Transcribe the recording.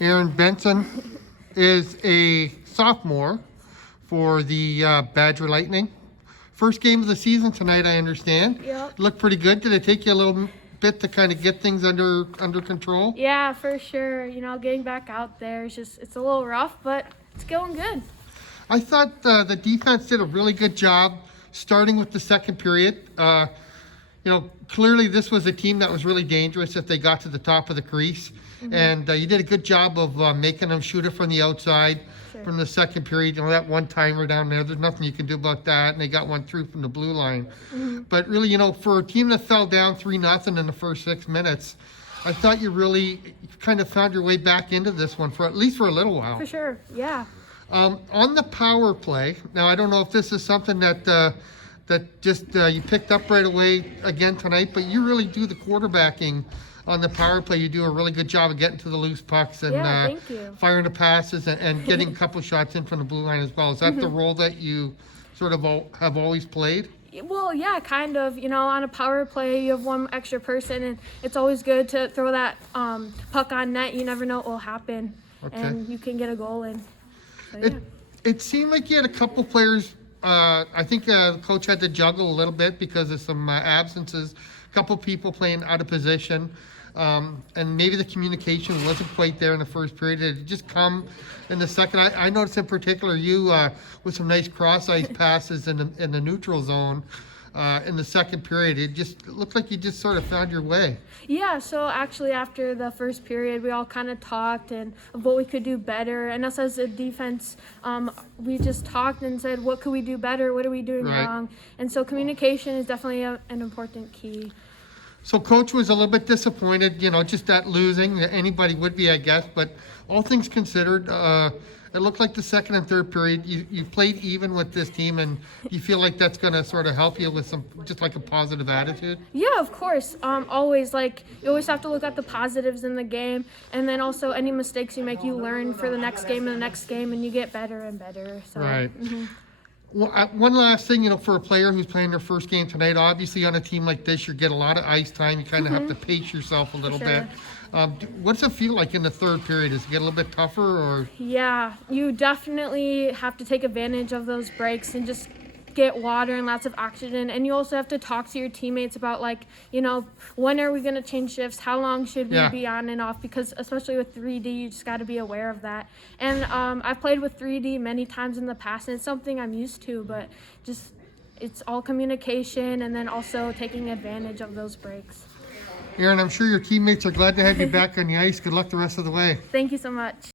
Eryn Benson is a sophomore for the Badger Lightning. First game of the season tonight, I understand. Yep. Looked pretty good. Did it take you a little bit to kind of get things under control? Yeah, for sure. You know, getting back out there it's a little rough, but it's going good. I thought the defense did a really good job starting with the second period. Clearly this was a team that was really dangerous if they got to the top of the crease. Mm-hmm. And you did a good job of making them shoot it from the outside. Sure. From the second period. That one-timer down there's nothing you can do about that. And they got one through from the blue line. Mm-hmm. But really, for a team that fell down 3-0 in the first 6 minutes, I thought you really kind of found your way back into this one for at least for a little while. For sure, yeah. On the power play, now I don't know if this is something that you picked up right away again tonight, but you really do the quarterbacking on the power play. You do a really good job of getting to the loose pucks and thank you. Firing the passes and getting a couple shots in from the blue line as well. Is that the role that you sort of have always played? Well, yeah, kind of. On a power play, you have one extra person, and it's always good to throw that puck on net. You never know what will happen, and you can get a goal in. So, yeah. It seemed like you had a couple players. I think the coach had to juggle a little bit because of some absences. A couple people playing out of position, and maybe the communication wasn't quite there in the first period. Did it just come in the second? I noticed in particular you with some nice cross-ice passes in the neutral zone. In the second period, it looked like you just sort of found your way. Yeah, so actually after the first period, we all kind of talked and of what we could do better. And us as a defense, we just talked and said, what could we do better? What are we doing wrong? And so communication is definitely an important key. So coach was a little bit disappointed, just that losing. Anybody would be, I guess. But all things considered, it looked like the second and third period, you played even with this team, and you feel like that's going to sort of help you with just like a positive attitude? Yeah, of course. Always, you always have to look at the positives in the game, and then also any mistakes you make, you learn for the next game and the next game, and you get better and better. So, right. Mm-hmm. Well, one last thing, for a player who's playing their first game tonight, obviously on a team like this, you get a lot of ice time. You kind of have to pace yourself a little bit. What does it feel like in the third period? Does it get a little bit tougher, or? Yeah, you definitely have to take advantage of those breaks and just get water and lots of oxygen. And you also have to talk to your teammates about when are we going to change shifts? How long should we be on and off? Because especially with 3D, you just got to be aware of that. And I've played with 3D many times in the past, and it's something I'm used to, but it's all communication and then also taking advantage of those breaks. Eryn, I'm sure your teammates are glad to have you back on the ice. Good luck the rest of the way. Thank you so much.